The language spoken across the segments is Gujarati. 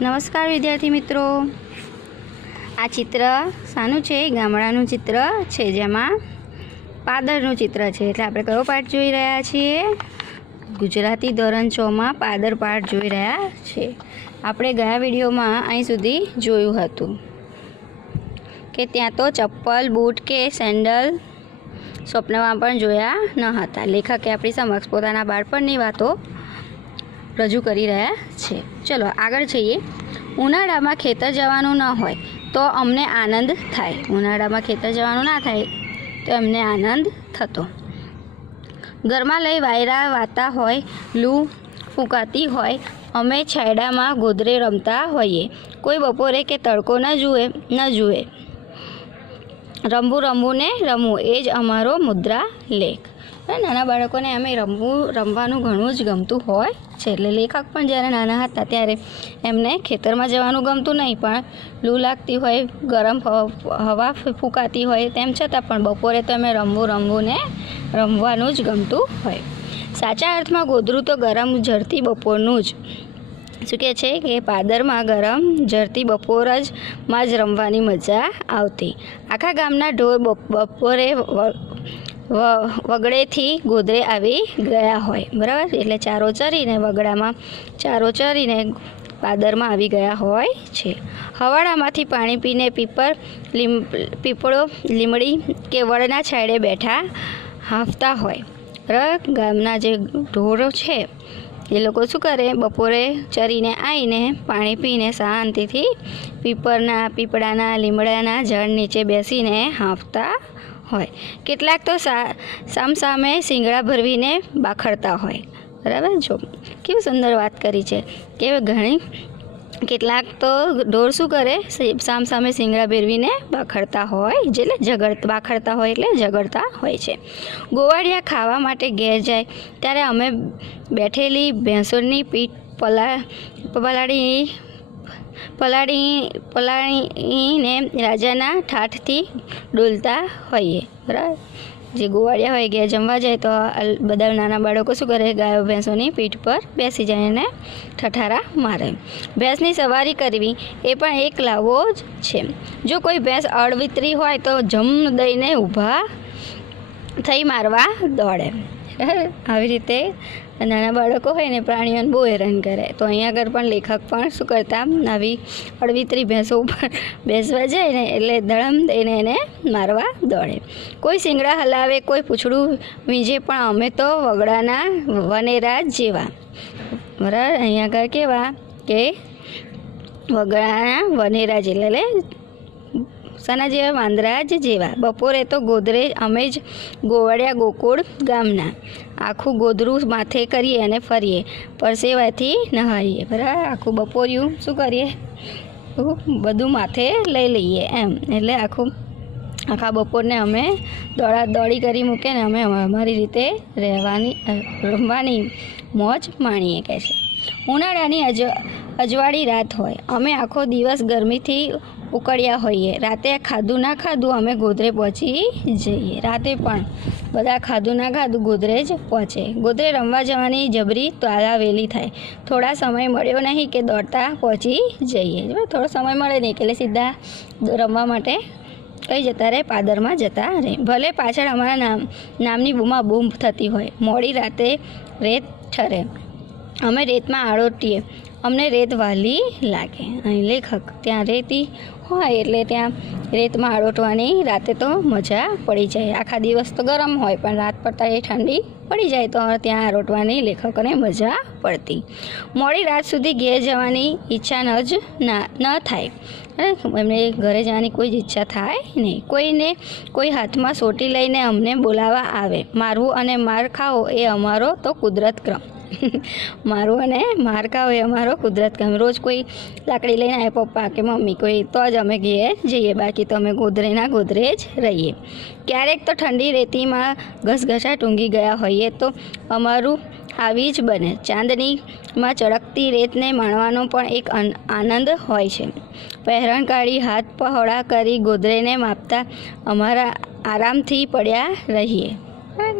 નમસ્કાર વિદ્યાર્થી મિત્રો. આ ચિત્ર શાનું છે, ગામડાનું ચિત્ર છે, જેમાં પાદરનું ચિત્ર છે. એટલે આપણે કયો પાઠ જોઈ રહ્યા છીએ? ગુજરાતી ધોરણ છમાં પાદર પાઠ જોઈ રહ્યા છે. આપણે ગયા વિડીયોમાં અહીં સુધી જોયું હતું કે ત્યાં તો ચપ્પલ, બૂટ કે સેન્ડલ સ્વપ્નમાં પણ જોયા ન હતા. લેખકે આપણી સમક્ષ પોતાના બાળપણની વાતો રજૂ કરી રહ્યા છે. ચલો, આગળ જઈએ. ઉનાળામાં ખેતર જવાનું ન હોય તો અમને આનંદ થાય. ઉનાળામાં ખેતર જવાનું ના થાય તો એમને આનંદ થતો. ઘરમાં લઈ વાયરા વાતા હોય, લૂ ફૂંકાતી હોય, અમે છાયડામાં ગોદરે રમતા હોઈએ. કોઈ બપોરે કે તડકો ન જુએ ન જુએ. રમવું રમવું ને રમવું એ જ અમારો મુદ્રા લેખ. નાના બાળકોને અમે રમવું, રમવાનું ઘણું જ ગમતું હોય. છે એટલે લેખક પણ જ્યારે નાના હતા ત્યારે એમને ખેતરમાં જવાનું ગમતું નહીં, પણ લૂ લાગતી હોય, ગરમ હવા ફૂંકાતી હોય, તેમ છતાં પણ બપોરે તો અમે રમવું રમવું ને રમવાનું જ ગમતું હોય. સાચા અર્થમાં ગોધરું તો ગરમ ઝરતી બપોરનું જ. શું કહે છે કે પાદરમાં ગરમ ઝરતી બપોર જ માં જ રમવાની મજા આવતી. આખા ગામના ઢોર બપોરે વગડેથી ગોદરે આવી ગયા હોય. બરાબર? એટલે ચારો ચરીને વગડામાં, ચારો ચરીને પાદરમાં આવી ગયા હોય છે. હવાડામાંથી પાણી પીને પીપર, લીમ, પીપળો, લીમડી કે વડના છાંયડે બેઠા હાંફતા હોય. બરાબર? ગામના જે ઢોરો છે, એ લોકો શું કરે? બપોરે ચરીને આવીને પાણી પીને શાંતિથી પીપરના, પીપળાના, લીમડાના ઝાડ નીચે બેસીને હાંફતા હોય. કેટલાક તો સામસામે શિંગડા ભરવીને બાખડતા હોય. બરાબર? જો, કેવી સુંદર વાત કરી છે. કે ઘણી, કેટલાક તો ઢોર શું કરે? સામ સામે શિંગડા ભેરવીને બાખડતા હોય એટલે ઝઘડ, બાખડતા હોય એટલે ઝઘડતા હોય છે. ગોવાળિયા ખાવા માટે ઘેર જાય. ત્યારે અમે બેઠેલી ભેંસોની પીઠ પલા, પલાળી પલાળી પલાળીને રાજાના ઠાઠથી ડોલતા હોઈએ, બરાબર? જે ગોવાળિયા હોય ગયા જમવા જાય, તો બધા નાના બાળકો શું કરે? ગાયો, ભેંસોની પીઠ પર બેસી જાય અને ઠઠારા મારે. ભેંસની સવારી કરવી એ પણ એક લાવો જ છે. જો કોઈ ભેંસ અળવિતરી હોય, તો જમ દઈને ઊભા થઈ મારવા દોડે. આવી રીતે નાના બાળકો હોય ને પ્રાણીઓને બહુ હેરાન કરે. તો અહીંયા આગળ પણ લેખક પણ શું કરતા? આવી અડવિતરી ભેંસો ઉપર બેસવા જાય ને એટલે દળમ દઈને એને મારવા દોડે. કોઈ શિંગડા હલાવે, કોઈ પૂછડું વીંજે, પણ અમે તો વગડાના વનેરા જેવા. બરાબર અહીંયા આગળ કેવા કે વગડાના વનેરા જેવા એટલે શાના જેવા, વાંદરા જ જેવા. બપોરે તો ગોદરેજ અમે જ ગોવાડિયા ગોકુળ ગામના. આખું ગોદરું માથે કરીએ અને ફરીએ. પરસેવાથી નહાઈએ. બરાબર આખું બપોરિયું શું કરીએ? બધું માથે લઈ લઈએ એમ. એટલે આખું, આખા બપોરને અમે દોડા દોડી કરી મૂકે ને અમે અમારી રીતે રહેવાની રમવાની મોજ માણીએ કહે છે. ઉનાળાની અજ અજવાળી રાત હોય. અમે આખો દિવસ ગરમીથી ઉકળ્યા હોઈએ. રાતે ખાધું ના ખાધું અમે ગોદરે પહોંચી જઈએ. રાતે પણ બધા ખાધું ના ખાધું ગોદરે જ પહોંચે. ગોદરે રમવા જવાની જબરી તાલાવેલી થાય. થોડા સમય મળ્યો નહીં કે દોડતા પહોંચી જઈએ. થોડો સમય મળે નહીં એટલે સીધા રમવા માટે કઈ જતા રહે? પાદરમાં જતા રહે. ભલે પાછળ અમારા નામ, નામની બૂમા બૂમ થતી હોય. મોડી રાતે રેત ઠરે. અમે રેતમાં આળોટીએ અમને રેત વાલી લાગે. અહીં લેખક ત્યાં રેતી હોય એટલે ત્યાં રેતમાં આડોટવાની રાતે તો મજા પડી જાય. આખા દિવસ તો ગરમ હોય, પણ રાત પડતા એ ઠંડી પડી જાય તો ત્યાં આરોટવાની લેખકોને મજા પડતી. મોડી રાત સુધી ઘેર જવાની ઈચ્છા ન જ ના, ન થાય. એમને ઘરે જવાની કોઈ જ ઈચ્છા થાય નહીં. કોઈને કોઈ હાથમાં સોટી લઈને અમને બોલાવા આવે. મારવું અને માર ખાવો એ અમારો તો કુદરત ક્રમ. મારું અને મારકા હોય અમારો કુદરત કામ. રોજ કોઈ લાકડી લઈને આવે પપ્પા કે મમ્મી કોઈ તો જ અમે ઘેર જઈએ. બાકી તો અમે ગોદરેના ગોદરે જ રહીએ. ક્યારેક તો ઠંડી રેતીમાં ઘસઘસા ટૂંગી ગયા હોઈએ તો અમારું આવી જ બને. ચાંદનીમાં ચળકતી રેતને માણવાનો પણ એક આનંદ હોય છે. પહેરણ કાઢી હાથ પહોળા કરી ગોદરેને માપતા અમારા આરામથી પડ્યા રહીએ.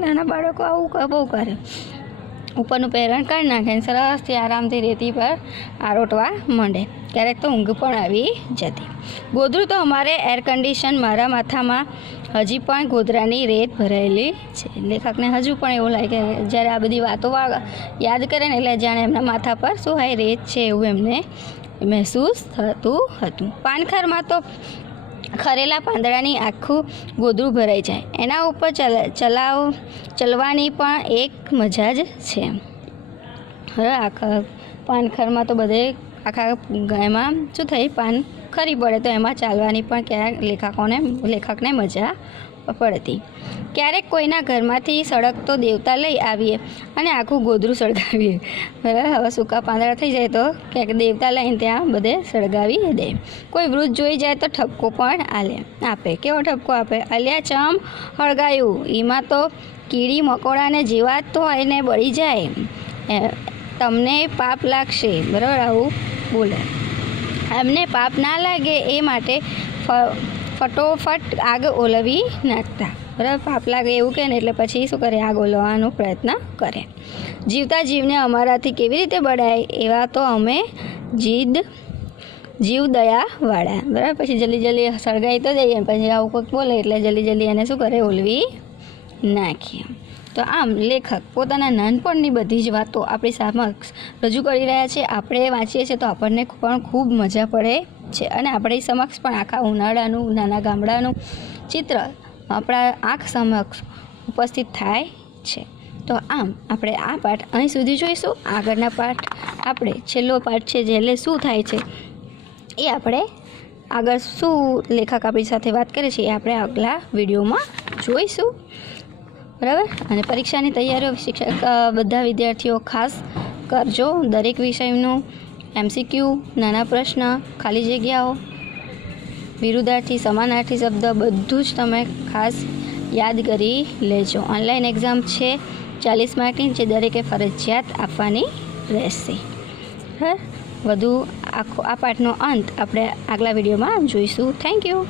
નાના બાળકો આવું બહુ કરે. ઉપરનું પહેરણ કાઢી નાખે અને સરસથી આરામથી રેતી પર આરોટવા માંડે. ક્યારેક તો ઊંઘ પણ આવી જતી. ગોધરું તો અમારે એર કન્ડિશન મારા માથામાં હજી પણ ગોધરાની રેત ભરાયેલી છે. લેખકને હજુ પણ એવું લાગે જ્યારે આ બધી વાતો યાદ કરે ને એટલે જાણે એમના માથા પર શું હાય રેત છે એવું એમને મહેસૂસ થતું હતું. પાનખરમાં તો ખરેલા પાંદડાની આખું ગોદરું ભરાઈ જાય. એના ઉપર ચલ, ચલાવ, ચલવાની પણ એક મજા જ છે. હવે આખા પાનખરમાં તો બધે આખા એમાં શું થઈ? પાન ખરી પડે તો એમાં ચાલવાની પણ ક્યાંક લેખકોને, લેખકને મજા પડતી. ક્યારેક કોઈના ઘરમાંથી સળગતો દેવતા લઈ આવીએ અને આખું ગોદરું સળગાવીએ. બરાબર? હવે સૂકા પાંદડા થઈ જાય તો ક્યાંક દેવતા લઈને ત્યાં બધે સળગાવી દે. કોઈ વૃદ્ધ જોઈ જાય તો ઠપકો પણ આલે, આપે. કેવો ઠપકો આપે? અલ્યા, ચમ હળગાયું? એમાં તો કીડી મકોડાને જીવાત તો એને બળી જાય. તમને પાપ લાગશે. બરાબર? આવું બોલે. એમને પાપ ના લાગે એ માટે ફટોફટ આગ ઓલવી નાખતા. બરાબર? પાપ લાગે એવું કહે ને એટલે પછી શું કરે? આગ ઓલવવાનો પ્રયત્ન કરે. જીવતા જીવને અમારાથી કેવી રીતે બળાય? એવા તો અમે જીદ, જીવ દયાવાળા બરાબર? પછી જલ્દી જલ્દી સળગાવી તો જઈએ પછી આવું કોઈક બોલે એટલે જલ્દી જલ્દી એને શું કરે? ઓલવી નાખીએ. તો આમ લેખક પોતાના નાનપણની બધી જ વાતો આપણી સમક્ષ રજૂ કરી રહ્યા છે. આપણે વાંચીએ છીએ તો આપણને પણ ખૂબ મજા પડે છે અને આપણી સમક્ષ પણ આખા ઉનાળાનું, નાના ગામડાનું ચિત્ર આપણા આંખ સમક્ષ ઉપસ્થિત થાય છે. તો આમ આપણે આ પાઠ અહીં સુધી જોઈશું. આગળના પાઠ આપણે છેલ્લો પાઠ છે જેલે શું થાય છે એ આપણે આગળ શું લેખક આપણી સાથે વાત કરે છે એ આપણે આગલા વિડીયોમાં જોઈશું. બરાબર? અને પરીક્ષાની તૈયારીઓ શિક્ષક બધા વિદ્યાર્થીઓ ખાસ કરજો. દરેક વિષયનું એમસીક્યુ, નાના પ્રશ્ન, ખાલી જગ્યાઓ, વિરુદ્ધાર્થી, સમાનાર્થી શબ્દ, બધું જ તમે ખાસ યાદ કરી લેજો. ઓનલાઈન એક્ઝામ છે ચાલીસ માર્કની, જે દરેકે ફરજિયાત આપવાની રહેશે. બરાબર વધુ આખો આ પાઠનો અંત આપણે આગલા વિડીયોમાં જોઈશું. Thank you